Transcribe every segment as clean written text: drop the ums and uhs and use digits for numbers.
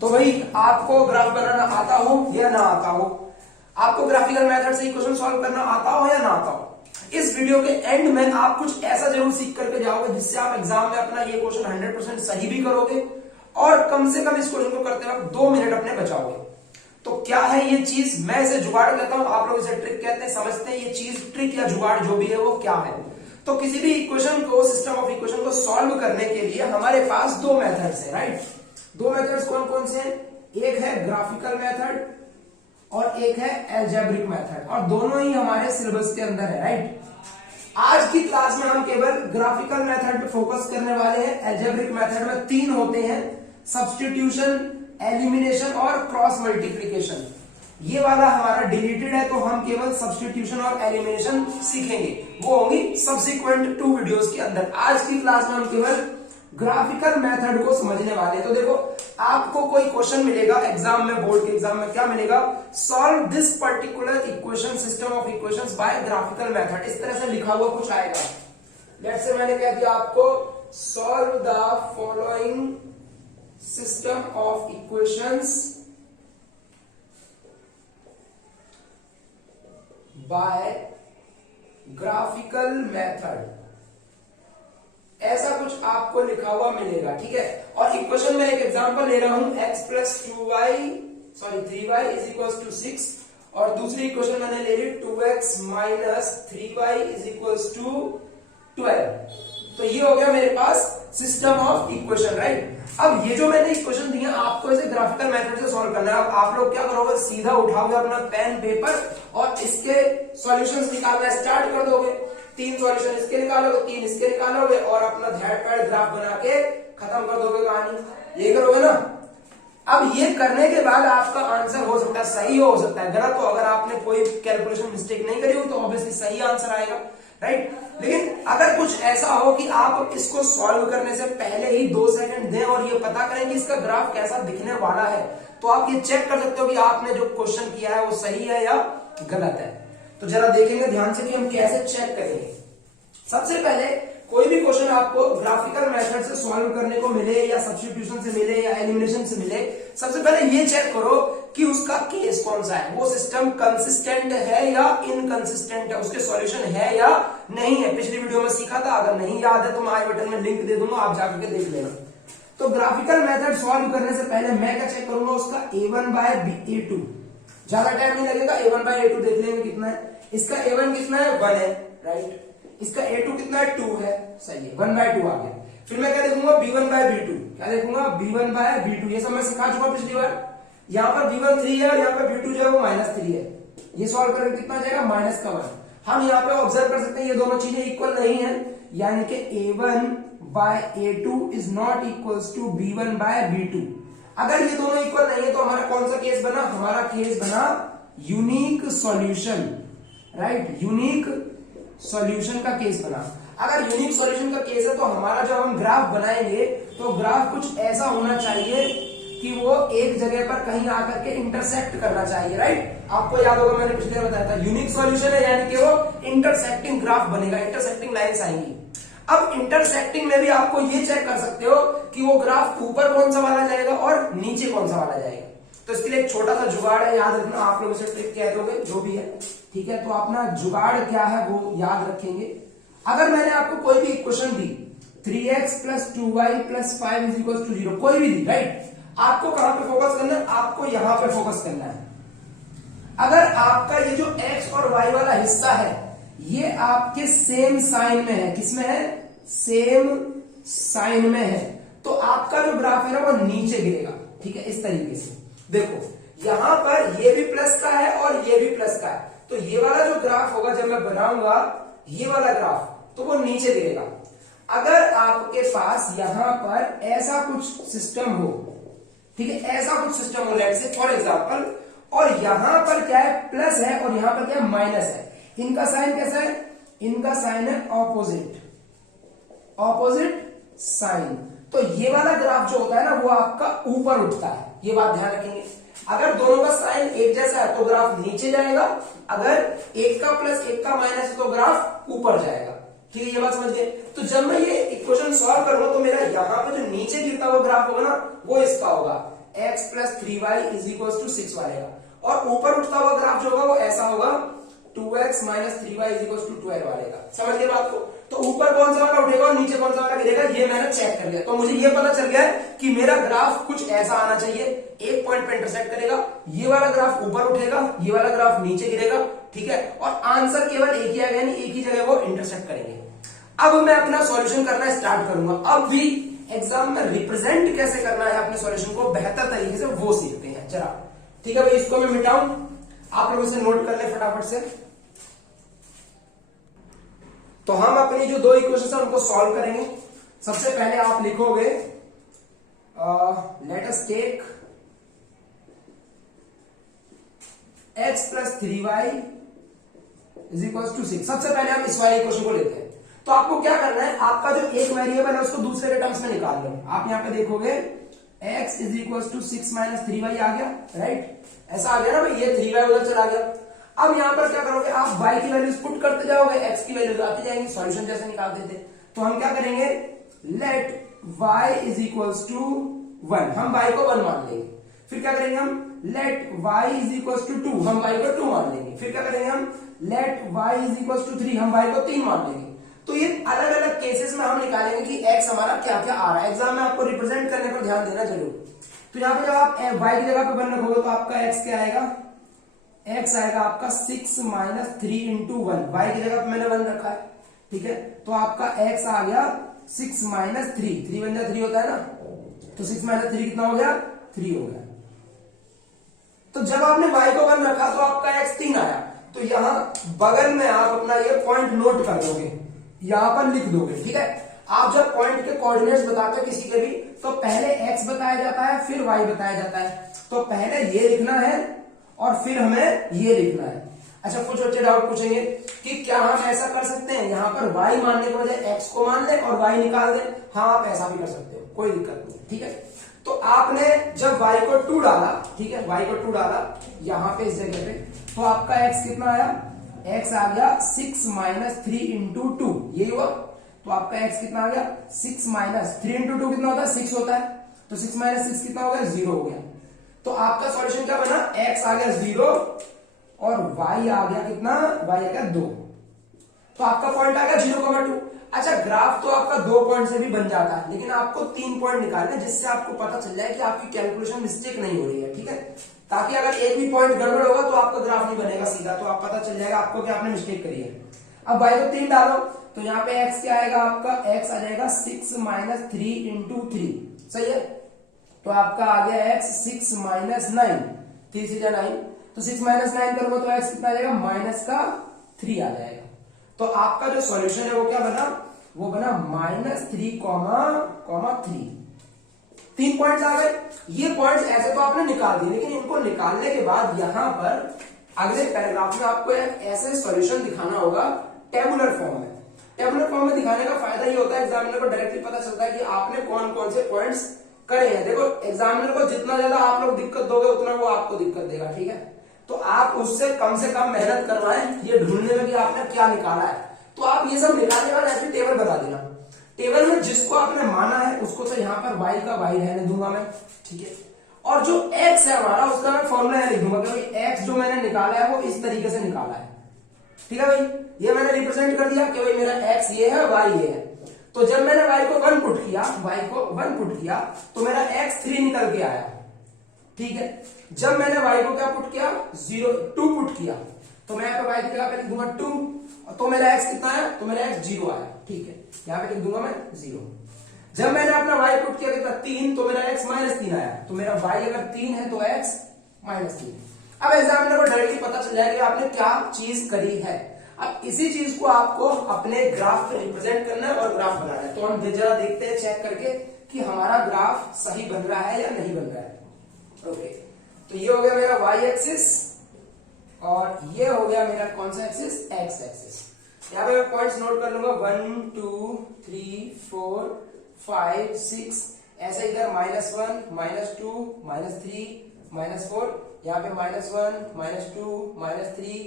तो भाई आपको ग्राफ बनाना आता हो या ना आता हो, आपको ग्राफिकल मेथड से इक्वेशन सॉल्व करना आता हो या ना आता हो, इस वीडियो के एंड में आप कुछ ऐसा जरूर सीख करके जाओगे जिससे आप एग्जाम में अपना ये क्वेश्चन 100% सही भी करोगे और कम से कम इस क्वेश्चन को करते वक्त 2 मिनट अपने बचाओगे। तो क्या है ये चीज, मैं इसे जुगाड़ कहता हूं, आप लोग इसे ट्रिक कहते हैं, समझते हैं ये चीज ट्रिक या जुगाड़ जो भी है वो क्या है। तो किसी भी इक्वेशन को, सिस्टम ऑफ इक्वेशन को सॉल्व करने के लिए हमारे पास 2 मेथड्स है, राइट। 2 मेथड्स कौन कौन से हैं, एक है ग्राफिकल मेथड और एक है अलजेब्रिक मेथड, और दोनों ही हमारे सिलेबस के अंदर है, राइट। आज की क्लास में हम केवल ग्राफिकल मेथड पे फोकस करने वाले हैं। अलजेब्रिक मेथड में 3 होते हैं, सब्स्टिट्यूशन, एलिमिनेशन और क्रॉस मल्टीप्लिकेशन। ये वाला हमारा डिलीटेड है, तो हम केवल सब्स्टिट्यूशन और एलिमिनेशन सीखेंगे, वो होंगी सब्सिक्वेंट 2 वीडियोस के अंदर। आज की क्लास में हम केवल ग्राफिकल मेथड को समझने वाले हैं। तो देखो, आपको कोई क्वेश्चन मिलेगा एग्जाम में, बोर्ड के एग्जाम में क्या मिलेगा, solve this particular equation, system of equations bye graphical method, इस तरह से लिखा हुआ कुछ आएगा। लेट्स से मैंने कह दिया आपको solve the following system of equations bye graphical method, ऐसा कुछ आपको लिखा हुआ मिलेगा, ठीक है। और इक्वेशन में एक एग्जांपल ले रहा हूं, x plus 3y is equal to 6, और दूसरी इक्वेशन मैंने ले ली 2x minus 3y is equal to 12। तो ये हो गया मेरे पास सिस्टम ऑफ इक्वेशन, राइट। अब ये जो मैंने इक्वेशन दी है आपको इसे ग्राफिकल मेथड से सॉल्व करना है। अब आप लोग क्या करोगे, सीधा उठाओगे अपना पेन पेपर और इसके सॉल्यूशंस निकालना स्टार्ट कर दोगे। 3 सॉल्यूशन इसके निकालोगे, 3 इसके निकालोगे और अपना ध्यान ग्राफ बना के खत्म कर दोगे कहानी। ये करोगे ना। अब ये करने के बाद आपका आंसर हो सकता है सही हो सकता है गलत हो। अगर आपने कोई कैलकुलेशन मिस्टेक नहीं करी हो तो ऑब्वियसली सही आंसर आएगा, राइट। लेकिन अगर कुछ ऐसा हो कि आप इसको सॉल्व करने से पहले ही 2 सेकंड दें और ये पता करें कि इसका ग्राफ कैसा दिखने वाला है, तो आप ये चेक कर सकते हो कि आपने जो क्वेश्चन किया है वो सही है या गलत है। तो जरा देखेंगे ध्यान से कि हम कैसे चेक करेंगे। सबसे पहले कोई भी क्वेश्चन आपको ग्राफिकल मेथड से सॉल्व करने को मिले या सब्स्टिट्यूशन से मिले या एलिमिनेशन से मिले, सबसे पहले ये चेक करो कि उसका केस कौन सा है, वो सिस्टम कंसिस्टेंट है या इनकंसिस्टेंट है, उसके सॉल्यूशन है या नहीं है। पिछली वीडियो में सीखा था, अगर नहीं याद है तो मैं आई बटन में लिंक दे दूंगा, आप जाकर के देख लेना। तो ग्राफिकल मेथड सॉल्व करने से पहले मैं क्या चेक करूंगा, उसका a1 बाय a2, ज्यादा टाइम नहीं लगेगा, a1 बाय a2 देख लेंगे कितना है। इसका a1 कितना है, 1 है, राइट। इसका a2 कितना है, 2 है, सही है, 1/2 आ गया। फिर मैं क्या देखूंगा, b1 बाय b2, क्या देखूंगा, b1 बाय b2, ये सब मैं सिखा चुका पिछली बार। यहाँ पर b1 3 है और यहाँ पर b2 जो है वो -3 है। ये सॉल्व करके कितना जाएगा, -1। हम यहाँ पे ऑब्जर्व कर सकते हैं ये दोनों चीजें इक्वल नहीं है, यानी कि a1 by a2 is not equal to b1 by b2। अगर ये दोनों इक्वल नहीं है तो हमारा कौन सा केस बना, हमारा केस बना unique solution, right. Unique solution का केस बना। अगर यूनिक सॉल्यूशन का केस है तो हमारा जब हम ग्राफ बनाएंगे तो ग्राफ कुछ ऐसा होना चाहिए कि वो एक जगह पर कहीं आकर के इंटरसेक्ट करना चाहिए, राइट। आपको याद होगा मैंने पिछले बार बताया था, यूनिक सॉल्यूशन है यानी कि वो इंटरसेक्टिंग ग्राफ बनेगा, इंटरसेक्टिंग लाइंस आएंगी। अब इंटरसेक्टिंग में भी आपको ये चेक कर सकते हो कि वो ग्राफ ऊपर कौन सा वाला जाएगा और नीचे कौन सा वाला जाएगा। तो इसके लिए एक छोटा सा जुगाड़ है, याद रखना, आप लोग इसे ट्रिक कह दोगे जो भी है, ठीक है। तो अपना जुगाड़ क्या है वो याद रखेंगे। अगर मैंने आपको कोई भी इक्वेशन दी 3x plus 2y plus 5 is equal to 0, कोई भी दी, राइट, आपको कहां पे फोकस करना है, आपको यहां पे फोकस करना है। अगर आपका ये जो x और y वाला हिस्सा है ये आपके सेम साइन में है, किसमें है, सेम साइन में है, तो आपका जो ग्राफ है ना वो नीचे गिरेगा, ठीक है। इस तरीके से देखो, यहां पर ये भी प्लस का है और ये भी प्लस का है, तो ये वाला जो ग्राफ होगा जब मैं बनाऊंगा ये वाला ग्राफ, तो वो नीचे गिरेगा। अगर आपके पास यहां पर ऐसा कुछ सिस्टम हो, ठीक है, ऐसा कुछ सिस्टम हो, लेट्स से फॉर एग्जांपल, और यहां पर क्या है, प्लस है और यहां पर क्या है, माइनस है। इनका साइन कैसा है, इनका साइन है ऑपोजिट, ऑपोजिट साइन। तो ये वाला ग्राफ जो होता है ना वो आपका ऊपर उठता है, ये बात ध्यान रखेंगे। अगर दोनों का साइन एक जैसा है तो ग्राफ नीचे जाएगा, अगर एक का प्लस एक का माइनस है तो ग्राफ ऊपर जाएगा, ठीक है। ये बात समझ गए। तो जब मैं ये इक्वेशन सॉल्व करूंगा तो मेरा यहाँ पे जो नीचे गिरता हुआ ग्राफ होगा ना वो इसका होगा, x plus 3y is equal to 6 वाले का, और ऊपर उठता हुआ ग्राफ जो होगा वो ऐसा होगा 2x minus 3y is equal to 12 वाले का। समझ गए बात को? तो ऊपर कौन सा वाला उठेगा और नीचे कौन सा वाला गिरेगा, ये मैंने चेक कर लिया। तो मुझे ये पता चल गया है कि मेरा ग्राफ कुछ ऐसा आना चाहिए, एक पॉइंट पे इंटरसेक्ट करेगा, ये वाला ग्राफ ऊपर उठेगा, ये वाला ग्राफ नीचे गिरेगा, ठीक है, और आंसर केवल एक ही आएगा, यानी एक ही जगह वो इंटरसेक्ट करेंगे। अब मैं अपना सॉल्यूशन करना स्टार्ट करूंगा। अब भी एग्जाम में रिप्रेजेंट कैसे करना है अपने सॉल्यूशन को बेहतर तरीके से वो सीखते हैं जरा, ठीक है भाई। इसको मैं मिटाऊं, आप लोग इसे नोट कर ले फटाफट से। तो हम अपनी जो दो इक्वेशन है उनको सॉल्व करेंगे। सबसे पहले आप लिखोगे let us take x plus 3y is equal to 6। सबसे पहले हम इस वाली इक्वेशन को लेते हैं। तो आपको क्या करना है, आपका जो एक वेरिएबल है उसको दूसरे के टर्म्स में निकाल लो। आप यहां पे देखोगे x is equal to 6 minus 3y आ गया, राइट, ऐसा आ गया ना भाई, ये 3y उधर चला गया। अब यहां पर क्या करोगे, आप y की वैल्यूज पुट करते जाओगे, x की वैल्यूज आती जाएंगी, सॉल्यूशन जैसे निकालते थे। तो हम क्या करेंगे, let y is equal to 1, हम y को 1 मान लेंगे। फिर क्या करेंगे हम, let y is equal to 2, हम y को 2 मान लेंगे। फिर क्या करेंगे हम, let y is equal to 3, हम y को 3 मान लेंगे। तो ये अलग अलग केसेस में हम निकालेंगे कि x हमारा क्या क्या आ रहा है। एग्जाम में आपको रिप्रेजेंट करने पर ध्यान देना जरूर। तो यहाँ पे जब आप y की जगह पे 1 रखोगे तो आपका x क्या आएगा, x आएगा आपका 6 माइनस 3 इंटू 1, y की जगह पे मैंने 1 रखा है, ठीक है। तो आपका x आ गया 6 माइनस 3, 3 बन जाए 3 होता है ना, तो 6 माइनस 3 कितना हो गया, 3 हो गया। तो जब आपने y को 1 रखा तो आपका x 3 आया। तो यहां बगल में आप अपना ये पॉइंट नोट कर दोगे, यहां पर लिख दोगे, ठीक है। आप जब पॉइंट के कोऑर्डिनेट्स बताते हो किसी के भी, तो पहले x बताया जाता है फिर y बताया जाता है। तो पहले ये लिखना है और फिर हमें ये लिखना है। अच्छा, कुछ बच्चे डाउट पूछेंगे कि क्या हम ऐसा कर सकते हैं, यहां पर y मानने के बजाय x को मान ले और y निकाल दे। हाँ, आप ऐसा भी कर सकते हो, कोई दिक्कत नहीं, ठीक है। तो आपने जब y को 2 डाला, ठीक है, y को 2 डाला यहां पे इस जगह पे, तो आपका x कितना आया, x आ गया 6 माइनस 3 इंटू 2, यही हुआ। तो आपका x कितना आ गया, 6 माइनस 3 इंटू 2 कितना होता है, 6 होता है। तो 6 माइनस 6 कितना हो गया, 0 हो गया। तो आपका सॉल्यूशन क्या बना, x आ गया 0 और y आ गया कितना, y आ गया 2। तो आपका पॉइंट आ गया 0,2। अच्छा, ग्राफ तो आपका 2 पॉइंट से भी बन जाता है, लेकिन आपको 3 पॉइंट निकालने, जिससे आपको पता चल जाए कि आपकी कैलकुलेशन मिस्टेक नहीं हो रही है, ठीक है। ताकि अगर एक भी पॉइंट गड़बड़ होगा तो आपका ग्राफ नहीं बनेगा सीधा, तो आप पता चल जाएगा आपको कि आपने मिस्टेक करी है। अब y को 3 डालो तो यहाँ पे x क्या आएगा, आपका x आ जाएगा 6 माइनस 3 इंटू 3, सही है। तो आपका आ गया x 6 माइनस 9, 3 से 9, तो 6 माइनस 9 करोगे तो x कितना आ जाएगा, माइनस का 3 आ जाएगा। तो आपका जो सॉल्यूशन है वो क्या बना, वो बना -3, 3। 3 पॉइंट्स आ गए। ये पॉइंट्स ऐसे तो आपने निकाल दिए, लेकिन इनको निकालने के बाद यहां पर अगले पैराग्राफ में आपको एक ऐसे सॉल्यूशन दिखाना होगा टेबुलर फॉर्म में। टेबुलर फॉर्म में दिखाने का फायदा ये होता है, एग्जामिनर को डायरेक्टली पता चलता है कि आपने कौन कौन से पॉइंट्स करे हैं। देखो, एग्जामिनर को जितना ज्यादा आप लोग दिक्कत दोगे उतना वो आपको दिक्कत देगा, ठीक है। तो आप उससे कम मेहनत करवाएं ये ढूंढने में कि आपने क्या निकाला है। तो आप ये सब निकालने के बाद ऐसे टेबल बता देना। टेबल में जिसको आपने माना है उसको तो यहाँ पर y का y रहने दूंगा मैं, ठीक है। और जो x है हमारा उसका मैं फॉर्मूला लिख दूंगा, क्योंकि x जो मैंने निकाला है वो इस तरीके से निकाला है, ठीक है भाई। ये मैंने रिप्रेजेंट कर दिया कि भाई मेरा x ये है, y ये है। तो जब मैंने y को 1 पुट किया, तो मेरा x 3 निकल के आया, ठीक है। जब मैंने y को क्या पुट किया, 2 पुट किया, तो मैं यहाँ पे y की जगह पे लिख दूंगा 2, तो मेरा x कितना आया, तो मेरा x 0 आया, ठीक है। यहाँ पे लिख दूंगा मैं 0। जब मैंने अपना y पुट किया कितना 3, तो मेरा x -3 आया, तो मेरा y अगर 3 है तो x -3। अब एग्जामिनर को डायरेक्टली पता चल जाएगा कि आपने क्या चीज करी है। अब इसी चीज को आपको अपने ग्राफ पे रिप्रेजेंट करना है और ग्राफ बनाना है। तो हम जरा देखते हैं चेक करके कि हमारा ग्राफ सही बन रहा है या नहीं बन रहा है। ओके, तो ये हो गया मेरा y एक्सिस और ये हो गया मेरा कौन सा एक्सिस, x एक्सिस। यहाँ पे मैं पॉइंट्स नोट कर लूंगा 1 2 3 4 5 6, ऐसे इधर -1 -2 -3 -4, यहाँ पे -1 -2 -3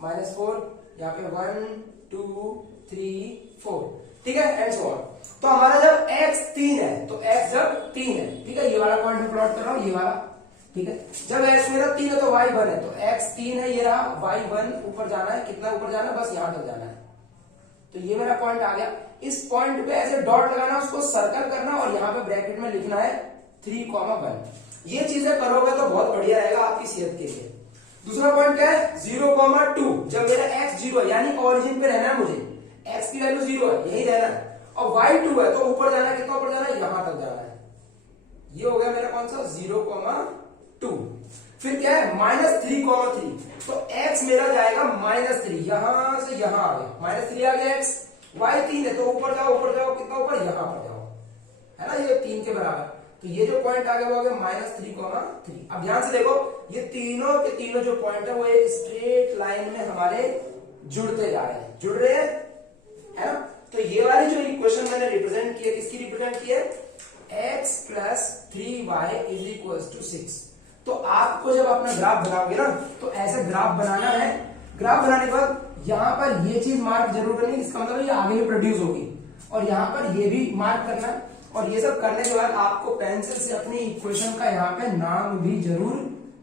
-4, यहाँ पे 1 2 3 4, ठीक है, एंड सो ऑन। तो हमारा जब x 3 है तो x जब 3 है, ठीक है, ये वाला पॉइंट में प्लॉट कर रहा हूं, ये वाला, ठीक है। जब x मेरा 3 है तो y 1 है, तो x 3 है, ये रहा, y 1 ऊपर जाना है, कितना ऊपर जाना है, बस यहां तक जाना है। तो ये मेरा पॉइंट आ गया। इस पॉइंट पे ऐसे डॉट लगाना, उसको सर्कल करना और यहाँ पे ब्रैकेट में लिखना है 3,1। ये चीजें करोगे तो बहुत बढ़िया रहेगा आपकी सेहत के लिए। दूसरा पॉइंट क्या है, 0,2। जब मेरा x 0 है, यानी ओरिजिन पे रहना है मुझे, x की वैल्यू 0 है, यही रहना है, और y 2 है तो ऊपर जाना है, कितना ऊपर जाना है, यहां तक जाना है। ये हो गया मेरा कौन सा, 0,2। फिर क्या है, -3,3। तो x मेरा जाएगा -3, यहां से यहां आ गया, -3 आ गया x। y 3 है तो ऊपर जाओ, कितना ऊपर, यहां पर जाओ, है ना, ये 3 के बराबर। तो ये जो पॉइंट आ गया वो आ गया -3,3। अब ध्यान से देखो, ये तीनों के तीनों जो पॉइंट है वो एक स्ट्रेट लाइन में हमारे जुड़ते जा रहे हैं, जुड़ रहे हैं, है ना। तो ये वाली जो इक्वेशन मैंने रिप्रेजेंट की है, किसकी रिप्रेजेंट की है, x + 3y = 6। तो आपको जब अपना ग्राफ बनाओगे ना, तो ऐसे ग्राफ बनाना है। ग्राफ बनाने के बाद यहां पर ये चीज मार्क जरूर करनी है, इसका मतलब ये आगे में प्रोड्यूस होगी, और यहां पर ये भी मार्क करना है। और ये सब करने के बाद आपको पेंसिल से अपनी इक्वेशन का यहाँ पे नाम भी जरूर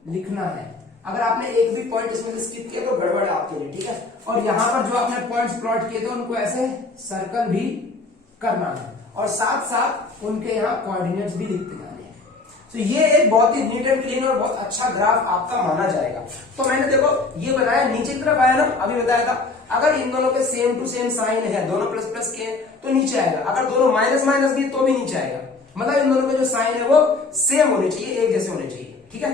लिखना है। अगर आपने एक भी पॉइंट इसमें से स्किप किया तो गड़बड़ है आपके लिए, ठीक है। और यहाँ पर जो आपने पॉइंट्स प्लॉट किए थे उनको ऐसे सर्कल भी करना है, और साथ साथ उनके यहाँ कोऑर्डिनेट्स भी लिखते जाने हैं। तो ये एक बहुत ही नीट एंड क्लीन और बहुत अच्छा ग्राफ आपका माना जाएगा। तो मैंने देखो ये बताया, नीचे की तरफ आया ना, अभी बताया था, अगर इन दोनों पे सेम टू सेम साइन है, दोनों प्लस प्लस के, तो नीचे आएगा। अगर दोनों माइनस माइनस भी तो भी नीचे आएगा। मतलब इन दोनों पे जो साइन है वो सेम होने चाहिए, एक जैसे होने चाहिए, ठीक है।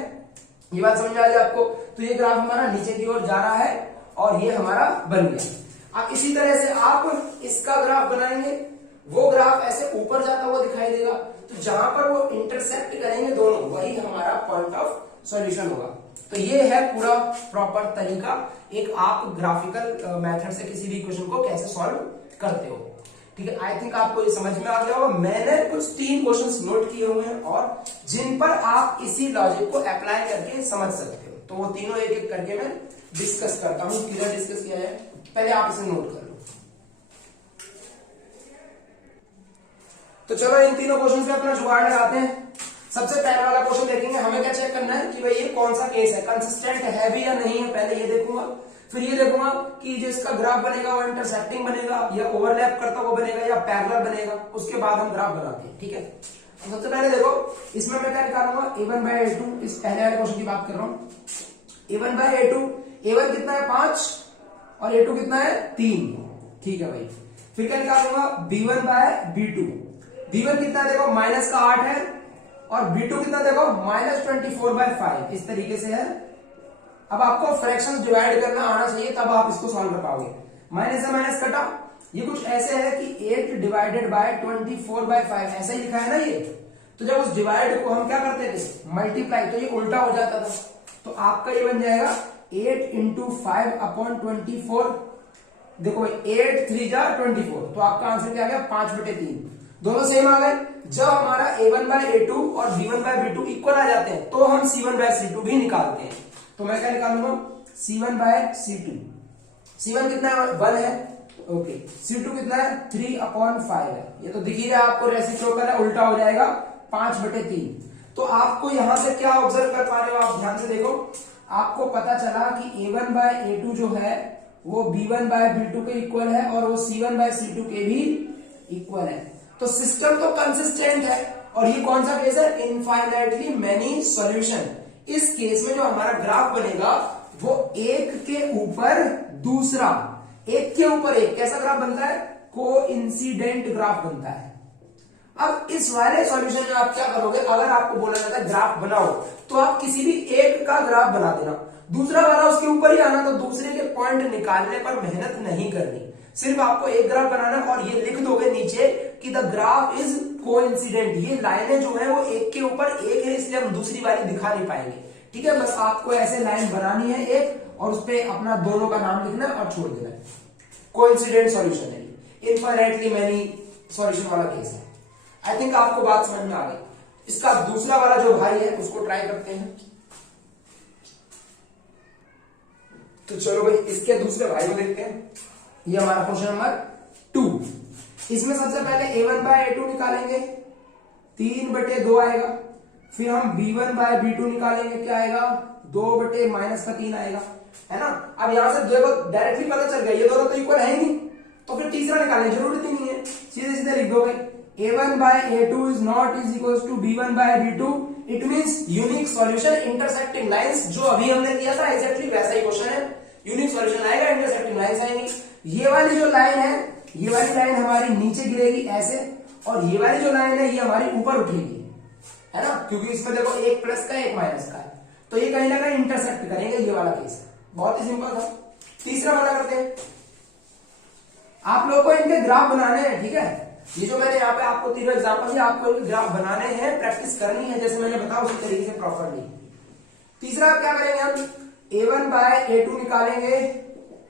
ये बात समझ में आ गई आपको। तो ये ग्राफ हमारा नीचे की ओर जा रहा है और ये हमारा बन गया। अब इसी तरह से आप इसका ग्राफ बनाएंगे, वो ग्राफ ऐसे ऊपर जाता हुआ दिखाई देगा। तो जहां पर वो इंटरसेक्ट करेंगे दोनों, वही हमारा पॉइंट ऑफ सॉल्यूशन होगा। तो ये है पूरा प्रॉपर तरीका, एक आप ग्राफिकल मेथड से किसी भी इक्वेशन को कैसे सॉल्व करते हो, ठीक है। आई थिंक आपको ये समझ में आ गया होगा। मैंने कुछ 3 क्वेश्चंस नोट किए हुए हैं और जिन पर आप इसी लॉजिक को अप्लाई करके समझ सकते हो। तो वो तीनों एक एक करके मैं डिस्कस करता हूं, क्लियर डिस्कस किया है, पहले आप इसे नोट कर लो। तो चलो इन तीनों क्वेश्चन पे अपना जुगाड़ लगाते हैं। सबसे पहले वाला क्वेश्चन देखेंगे, हमें क्या चेक करना है कि भाई ये कौन सा केस है, कंसिस्टेंट है भी या नहीं है, पहले ये देखूंगा। फिर ये देखूंगा कि जो इसका ग्राफ बनेगा वो इंटरसेक्टिंग बनेगा या ओवरलैप करता हुआ बनेगा या पैरेलल बनेगा, उसके बाद हम ग्राफ बनाते हैं, ठीक है। तो सबसे पहले देखो, इसमें मैं क्या निकालूंगा, a1/a2, इस पहले वाले क्वेश्चन की बात कर रहा हूं। a1/a2, a1 कितना है 5 और a2 कितना है 3, ठीक है भाई। फिर क्या निकालूंगा, b1/b2, b1 कितना है देखो -8 है, और b2 कितना देखो -24/5, इस तरीके से है। अब आपको फ्रैक्शन डिवाइड करना आना चाहिए, तब आप इसको सॉल्व कर पाओगे। माइनस से माइनस कटा, ये कुछ ऐसे है कि 8 डिवाइडेड बाय 24/5, ऐसा ही लिखा है ना ये। तो जब उस डिवाइड को हम क्या करते थे, मल्टीप्लाई, तो ये उल्टा हो जाता था। तो आपका ये बन जाएगा 8 × 5/24। देखो 8 3 जा 24, तो आपका आंसर क्या आ गया, 5/3। दोनों सेम आ गए। जब हमारा a1/a2 और b1/b2 इक्वल आ जाते हैं तो हम c1/c2 भी निकालते हैं। तो मैं क्या निकालूंगा, c1/c2, c1 कितना है 1 है, ओके, c2 कितना है 3/5 है। ये तो दिख ही रहा है आपको, रेसिप्रोकल है, उल्टा हो जाएगा 5/3। तो आपको यहां से क्या ऑब्जर्व कर पा रहे हो आप, ध्यान से देखो, आपको पता चला कि a1/a2 जो है वो b1/b2 के इक्वल है और वो c1/c2 के भी इक्वल है। तो सिस्टम तो कंसिस्टेंट है। और ये कौन सा केस है, इनफाइनाइटली मेनी सॉल्यूशन। इस केस में जो हमारा ग्राफ बनेगा वो एक के ऊपर दूसरा, एक के ऊपर एक, कैसा ग्राफ बनता है, कोइंसिडेंट ग्राफ बनता है। अब इस वाले सॉल्यूशन में आप क्या करोगे, अगर आपको बोला जाता है ग्राफ बनाओ, तो आप किसी भी एक का ग्राफ बना देना, दूसरा वाला उसके ऊपर ही आना। तो दूसरे के पॉइंट निकालने पर मेहनत नहीं करनी, सिर्फ आपको एक ग्राफ बनाना और ये लिख दोगे नीचे कि द ग्राफ इज कोइंसिडेंट। ये लाइनें जो है वो एक के ऊपर एक है, इसलिए हम दूसरी वाली दिखा नहीं पाएंगे, ठीक है। बस आपको ऐसे लाइन बनानी है एक, और उस पे अपना दोनों का नाम लिखना और छोड़ देना। कोइंसिडेंट सॉल्यूशन है, इनफाइनाइटली मेनी सॉल्यूशन वाला केस है। आई थिंक आपको बात समझ में आ गई। इसका दूसरा वाला जो भाई है उसको ट्राई करते हैं। तो चलो भाई इसके दूसरे भाई को देखते हैं। ये हमारा क्वेश्चन नंबर 2। इसमें सबसे पहले a1 बाय a2 निकालेंगे, 3/2 आएगा। फिर हम b1 बाय b2 निकालेंगे, क्या आएगा, 2/-3 आएगा, है ना। अब यहां से देखो डायरेक्टली पता चल गया ये दोनों तो इक्वल है ही नहीं, तो फिर तीसरा निकालने की जरूरत ही नहीं है, सीधे सीधे लिख दोगे a1 by a2 is not is equal to b1 by b2। It means unique solution intersecting lines, जो अभी हमने किया था एग्जैक्टली वैसा ही क्वेश्चन है। यूनिक सॉल्यूशन आएगा, इंटरसेक्टिंग लाइंस आएंगी। ये वाली जो लाइन है, ये वाली लाइन हमारी नीचे गिरेगी ऐसे, और ये वाली जो लाइन है ये हमारी ऊपर उठेगी, है ना, क्योंकि इसमें देखो एक प्लस का एक माइनस का है, तो ये कहीं ना कहीं इंटरसेक्ट करेंगे। ये वाला केस बहुत ही सिंपल था। तीसरा वाला करते हैं। आप लोगों को इनके ग्राफ बनाने हैं, ठीक है। ये जो मैंने यहाँ पे आपको तीनों एग्जांपल दिए, आपको इनके ग्राफ बनाने हैं, प्रैक्टिस करनी है, जैसे मैंने बताया उसी तरीके से प्रॉपरली। तीसरा क्या करेंगे हम, a1 बाय a2 निकालेंगे।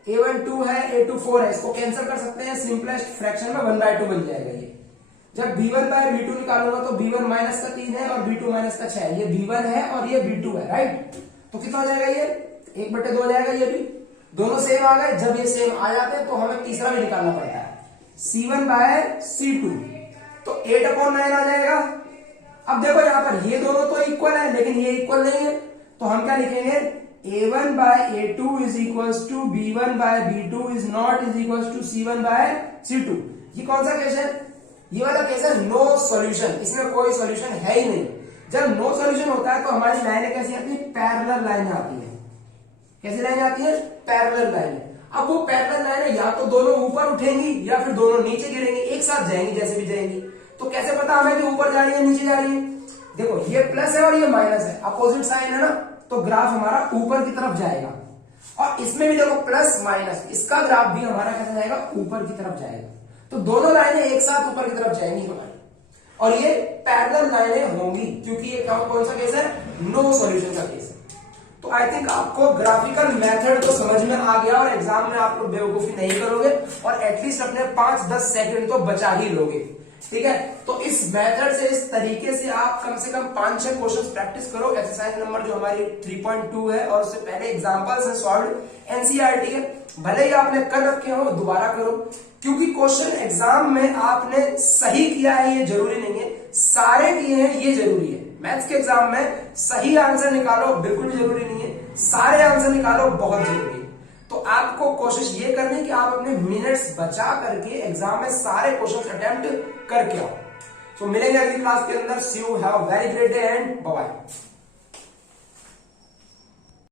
a1 2 है, a2 4 है, इसको कैंसिल कर सकते हैं, सिंपलेस्ट फ्रैक्शन में 1/2 बन जाएगा ये। जब b1 बाय b2 निकालूंगा तो b1 माइनस का 3 है और b2 माइनस का 6 है, ये b1 है और ये b2 है, राइट। तो कितना हो जाएगा, ये 1/2 हो जाएगा। ये भी दोनों सेम आ गए। जब ये सेम आ जाते हैं तो हमें तीसरा भी निकालना पड़ता है, c1 बाय c2, तो 8/9 आ जाएगा। अब देखो यहां पर ये दोनों तो इक्वल है, लेकिन ये इक्वल नहीं है, तो हम क्या लिखेंगे, a1 by a2 is equal to b1 by b2 is not is equal to c1 by c2। ये कौन सा केस है, ये वाला केस है नो सॉल्यूशन, इसमें कोई सॉल्यूशन है ही नहीं। जब नो सॉल्यूशन होता है तो हमारी लाइनें कैसी आती है, पैरेलल लाइनें आती है। कैसी लाइन आती है, पैरेलल लाइन। अब वो पैरेलल लाइन या तो दोनों ऊपर उठेंगी या फिर दोनों नीचे गिरेंगी, एक साथ जाएंगी, जैसे भी जाएंगी। तो कैसे पता हमें कि ऊपर जा रही है नीचे जा रही है, देखो ये प्लस है और ये माइनस है, अपोजिट साइन है ना, तो ग्राफ हमारा ऊपर की तरफ जाएगा। और इसमें भी देखो प्लस माइनस, इसका ग्राफ भी हमारा कैसे जाएगा, ऊपर की तरफ जाएगा। तो दोनों लाइनें एक साथ ऊपर की तरफ जाएंगी हमारी, और ये पैरेलल लाइनें होंगी, क्योंकि ये कौन सा केस है, नो सॉल्यूशन का केस है। तो आई थिंक आपको ग्राफिकल मेथड तो समझ में आ गया, और एग्जाम में आप लोग बेवकूफी नहीं करोगे, और एटलीस्ट अपने 5-10 सेकंड तो बचा ही लोगे, ठीक है। तो इस मेथड से, इस तरीके से आप कम से कम 5-6 क्वेश्चंस प्रैक्टिस करो। एक्सरसाइज नंबर जो हमारी 3.2 है, और उससे पहले एग्जांपल्स हैं सॉल्व एनसीईआरटी के, भले ही आपने कर रखे हो दोबारा करो, क्योंकि क्वेश्चन एग्जाम में आपने सही किया है ये जरूरी नहीं है, सारे किए हैं ये जरूरी है। मैथ्स के एग्जाम में सही आंसर निकालो बिल्कुल भी जरूरी नहीं है, सारे आंसर निकालो बहुत जरूरी है। तो आपको कोशिश ये करनी कि आप अपने मिनट्स बचा करके एग्जाम में सारे क्वेश्चन अटेम्प्ट करके आओ। तो मिलेंगे अगली क्लास के अंदर। See you, have a very great day and bye bye.